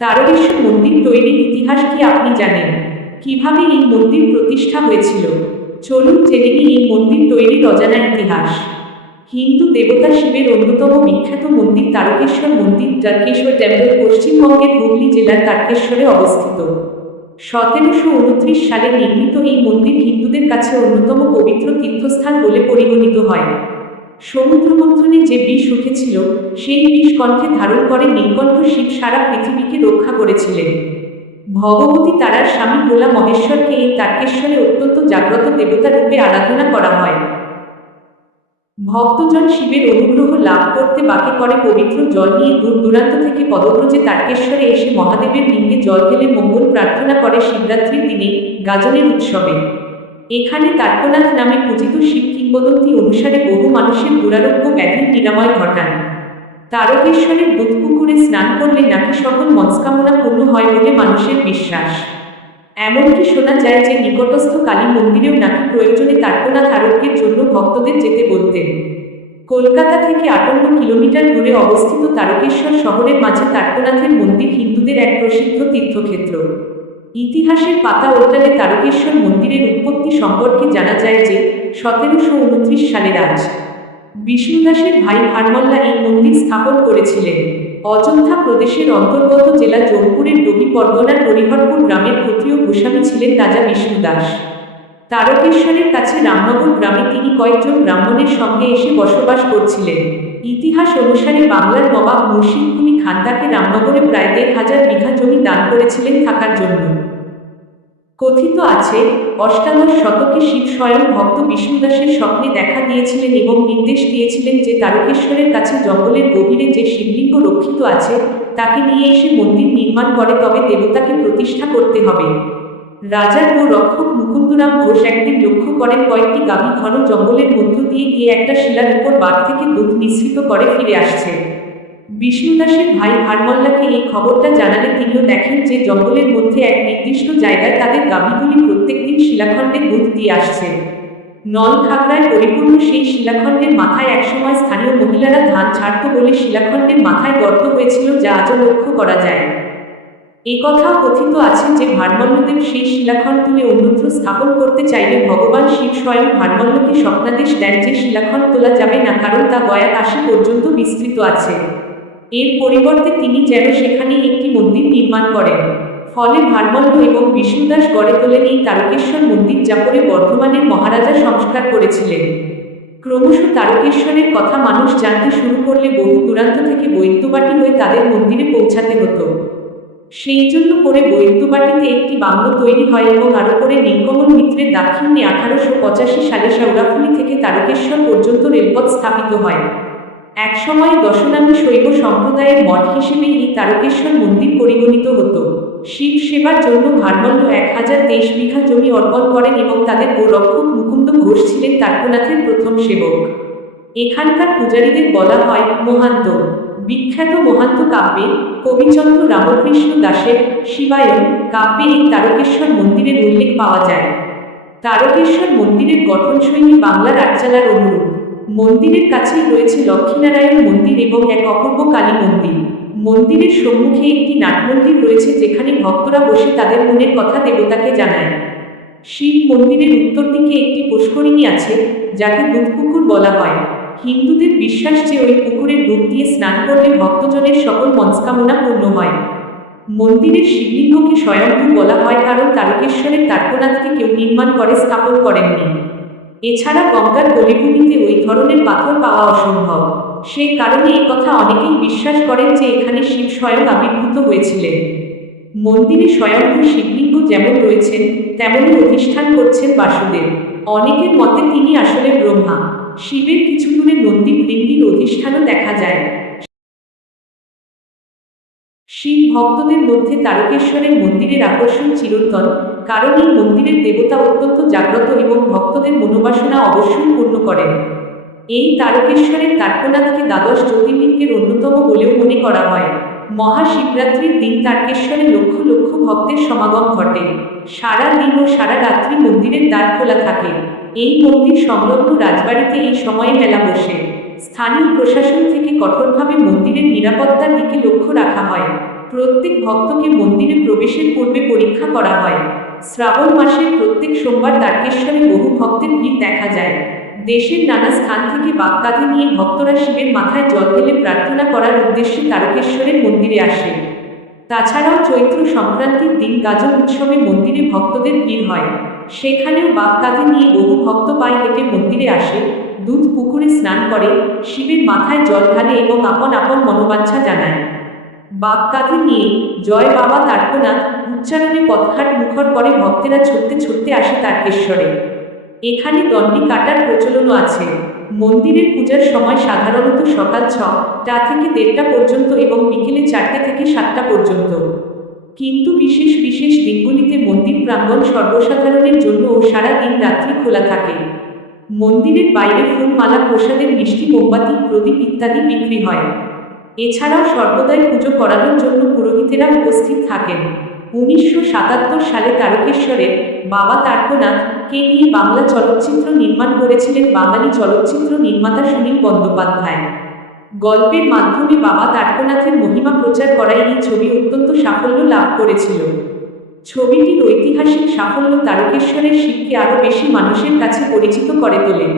তারকেশ্বর মন্দির তৈরির ইতিহাস কি আপনি জানেন? কিভাবে এই মন্দির প্রতিষ্ঠা হয়েছিল? চলুন জেনে নিই এই মন্দির তৈরির অজানা ইতিহাস। হিন্দু দেবতা শিবের অন্যতম বিখ্যাত মন্দির তারকেশ্বর মন্দির তারকেশ্বর টেম্পল পশ্চিমবঙ্গের হুগলি জেলার তারকেশ্বরে অবস্থিত। 1729 সালে নির্মিত এই মন্দির হিন্দুদের কাছে অন্যতম পবিত্র তীর্থস্থান বলে পরিগণিত হয়। সমুদ্রমন্থনে যে বিষ উঠেছিল, সেই বিষ কণ্ঠে ধারণ করে নীলকণ্ঠ শিব সারা পৃথিবীকে রক্ষা করেছিলেন। ভগবতী তারার স্বামী ভোলা মহেশ্বরকে এই তারকেশ্বরে অত্যন্ত জাগ্রত দেবতা রূপে আরাধনা করা হয়। ভক্তজন শিবের অনুগ্রহ লাভ করতে বাঁকে করে পবিত্র জল নিয়ে দূর দূরান্ত থেকে পদব্রজে তারকেশ্বরে এসে মহাদেবের লিঙ্গে জল ঢেলে মঙ্গল প্রার্থনা করে শিবরাত্রির দিনে গাজনের উৎসবে। এখানে তারকনাথ নামে পূজিত শিব কিংবদন্তি অনুসারে বহু মানুষের দুরারোগ্য ব্যাধির নিরাময় ঘটান। তারকেশ্বরের দুধপুকুরে স্নান করলে নাকি সকল মনস্কামনা পূর্ণ হয় বলে মানুষের বিশ্বাস। এমনকি শোনা যায় যে নিকটস্থ কালী মন্দিরেও নাকি প্রয়োজনে তারকনাথ আরোগ্যের জন্য ভক্তদের যেতে বলতেন। কলকাতা থেকে 58 কিলোমিটার দূরে অবস্থিত তারকেশ্বর শহরের মাঝে তারকনাথের মন্দির হিন্দুদের এক প্রসিদ্ধ তীর্থক্ষেত্র। ইতিহাসের পাতা উল্টালে তারকেশ্বর মন্দিরের উৎপত্তি সম্পর্কে জানা যায় যে 1729 সালে রাজ বিষ্ণুদাসের ভাই ভারমল্লা এই মন্দির স্থাপন করেছিলেন। অযোধ্যা প্রদেশের অন্তর্গত জেলা জৌনপুরের ডোবি পরগনার হরিহরপুর গ্রামের ক্ষত্রিয় গোস্বামী ছিলেন রাজা বিষ্ণুদাস। তারকেশ্বরের কাছে রামনগর গ্রামে তিনি কয়েকজন ব্রাহ্মণের সঙ্গে এসে বসবাস করছিলেন। ইতিহাস অনুসারে বাংলার নবাব মুর্শিদ কুলি খান তাকে রামনগরে প্রায় 1,500 বিঘা জমি দান করেছিলেন থাকার জন্য। কথিত আছে, অষ্টাদশ শতকে শিব স্বয়ং ভক্ত বিষ্ণুদাসের স্বপ্নে দেখা দিয়েছিলেন এবং নির্দেশ দিয়েছিলেন যে তারকেশ্বরের কাছে জঙ্গলের গভীরে যে শিবলিঙ্গ রক্ষিত আছে তাকে নিয়ে এসে মন্দির নির্মাণ করে, তবে দেবতাকে প্রতিষ্ঠা করতে হবে। রাজার রক্ষক মুকুন্দরাম ঘোষ একদিন লক্ষ্য করেন কয়েকটি গাভী ঘন জঙ্গলের মধ্য দিয়ে গিয়ে একটা শিলার উপর বাঘ থেকে দুধ নিঃসৃত করে ফিরে আসছে। বিষ্ণুদাসের ভাই ভারমল্লাকে এই খবরটা জানালে তিনিও দেখেন যে জঙ্গলের মধ্যে এক নির্দিষ্ট জায়গায় তাদের গাভীগুলি প্রত্যেকদিন শিলাখণ্ডে দুধ দিয়ে আসছে। নল খাগড়ায় পরিপূর্ণ সেই শিলাখণ্ডের মাথায় একসময় স্থানীয় মহিলারা ধান ছাড়ত বলে শিলাখণ্ডের মাথায় গর্ত হয়েছিল, যা আজও লক্ষ্য করা যায়। একথাও কথিত আছে যে ভারমল্লদেব সেই শিলাখণ্ড তুলে অন্যত্র স্থাপন করতে চাইলে ভগবান শিব স্বয়ং ভারমল্লকে স্বপ্নাদেশ দেন যে শিলাখণ্ড তোলা যাবে না, কারণ তা গয়া কাশী পর্যন্ত বিস্তৃত আছে। এর পরিবর্তে তিনি যেন সেখানেই একটি মন্দির নির্মাণ করেন। ফলে ভারমল্ল এবং বিষ্ণুদাস গড়ে তোলেন এই তারকেশ্বর মন্দির, যা পরে বর্ধমানের মহারাজা সংস্কার করেছিলেন। ক্রমশ তারকেশ্বরের কথা মানুষ জানতে শুরু করলে বহু দূরান্ত থেকে বৈদ্যবাটী হয়ে তাদের মন্দিরে পৌঁছাতে হতো। সেই জন্য পরে বৈদ্যবাটীতে একটি বাংলো তৈরি হয় এবং আরও পরে নীলকমল মিত্রের দাক্ষিণ্যে 1885 সালে শেওড়াফুলি থেকে তারকেশ্বর পর্যন্ত রেলপথ স্থাপিত হয়। একসময় দশনামী শৈব সম্প্রদায়ের মঠ হিসেবে এই তারকেশ্বর মন্দির পরিগণিত হতো। শিব সেবার জন্য ভারমল্ল 1023 বিঘা জমি অর্পণ করেন এবং তাদের গোরক্ষক মুকুন্দ ঘোষ ছিলেন তারকনাথের প্রথম সেবক। এখানকার পূজারীদের বলা হয় মহান্ত। বিখ্যাত মহান্ত কাব্যে কবিচন্দ্র রামকৃষ্ণ দাসের শিবায়ন কাব্যে এই তারকেশ্বর মন্দিরের উল্লেখ পাওয়া যায়। তারকেশ্বর মন্দিরের গঠনশৈলী বাংলার আটচালার অনুরূপ। মন্দিরের কাছেই রয়েছে লক্ষ্মীনারায়ণ মন্দির এবং এক অপূর্ব কালী মন্দির। মন্দিরের সম্মুখে একটি নাটমন্দির রয়েছে, যেখানে ভক্তরা বসে তাদের মনের কথা দেবতাকে জানায়। শিব মন্দিরের উত্তর দিকে একটি পুষ্করিণী আছে, যাকে দুধপুকুর বলা হয়। হিন্দুদের বিশ্বাস যে ওই পুকুরের ডুব দিয়ে স্নান করলে ভক্তজনের সকল মনস্কামনা পূর্ণ হয়। মন্দিরের শিবলিঙ্গকে স্বয়ংভূ বলা হয়, কারণ তারকেশ্বরের তারকনাথকে কেউ নির্মাণ করে স্থাপন করেননি। এছাড়া গঙ্গার বলিভূমিতে ওই ধরনের পাথর পাওয়া অসম্ভব। সেই কারণে এই কথা অনেকেই বিশ্বাস করেন যে এখানে শিব স্বয়ং আবির্ভূত হয়েছিলেন। মন্দিরে স্বয়ংভূ শিবলিঙ্গ যেমন রয়েছেন, তেমনই অধিষ্ঠান করছেন বাসুদেব। অনেকের মতে তিনি আসলে ব্রহ্মা। শিবের কিছু দূরে নন্দী বৃঙ্গির অধিষ্ঠানও দেখা যায়। শিব ভক্তদের মধ্যে তারকেশ্বরের মন্দিরের আকর্ষণ চিরন্তন, কারণ এই মন্দিরের দেবতা অত্যন্ত জাগ্রত এবং ভক্তদের মনোবাসনা অবশ্যই পূর্ণ করেন। এই তারকেশ্বরের তারকনাথকে দ্বাদশ জ্যোতির্লিঙ্গের অন্যতম বলেও মনে করা হয়। মহাশিবরাত্রির দিন তারকেশ্বরে লক্ষ লক্ষ ভক্তের সমাগম ঘটে। সারা দিন ও সারা রাত্রি মন্দিরের দ্বার খোলা থাকে। এই মন্দির সংলগ্ন রাজবাড়িতে এই সময়ে মেলা বসে। স্থানীয় প্রশাসন থেকে কঠোরভাবে মন্দিরের নিরাপত্তার দিকে লক্ষ্য রাখা হয়। প্রত্যেক ভক্তকে মন্দিরে প্রবেশের পূর্বে পরীক্ষা করা হয়। শ্রাবণ মাসের প্রত্যেক সোমবার তারকেশ্বরে বহু ভক্তের ভিড় দেখা যায়। দেশের নানা স্থান থেকে বাগকাঁধে নিয়ে ভক্তরা শিবের মাথায় জল ঢেলে প্রার্থনা করার উদ্দেশ্যে তারকেশ্বরের মন্দিরে আসে। তাছাড়াও চৈত্র সংক্রান্তির দিন গাজন উৎসবে মন্দিরে ভক্তদের ভিড় হয়। সেখানেও বাগকাঁধে নিয়ে বহু ভক্ত পায়ে হেঁটে মন্দিরে আসে, দুধ পুকুরে স্নান করে, শিবের মাথায় জল ঢালে এবং আপন আপন মনোবাঞ্ছা জানায়। বাগকাঁধে নিয়ে জয় বাবা তারকনাথ উচ্চারণে পথঘাট মুখর করে ভক্তেরা ছুটতে ছুটতে আসে তারকেশ্বরে। এখানে দণ্ডি কাটার প্রচলনও আছে। মন্দিরের পূজার সময় সাধারণত সকাল 6টা থেকে 1:30 পর্যন্ত এবং বিকেলে 4টে থেকে 7টা পর্যন্ত। কিন্তু বিশেষ বিশেষ দিনগুলিতে মন্দির প্রাঙ্গণ সর্বসাধারণের জন্য ও সারা দিন রাত্রি খোলা থাকে। মন্দিরের বাইরে ফুল, মালা, প্রসাদের মিষ্টি, মোমবাতি, প্রদীপ ইত্যাদি বিক্রি হয়। এছাড়াও সর্বদাই পুজো করানোর জন্য পুরোহিতেরা উপস্থিত থাকেন। 1977 সালে তারকেশ্বরের বাবা তারকনাথকে নিয়ে বাংলা চলচ্চিত্র নির্মাণ করেছিলেন বাঙালি চলচ্চিত্র নির্মাতা সুনীল বন্দ্যোপাধ্যায়। গল্পের মাধ্যমে বাবা তারকনাথের মহিমা প্রচার করায় এই ছবি অত্যন্ত সাফল্য লাভ করেছিল। ছবিটির ঐতিহাসিক সাফল্য তারকেশ্বরের শিবকে আরও বেশি মানুষের কাছে পরিচিত করে তোলে।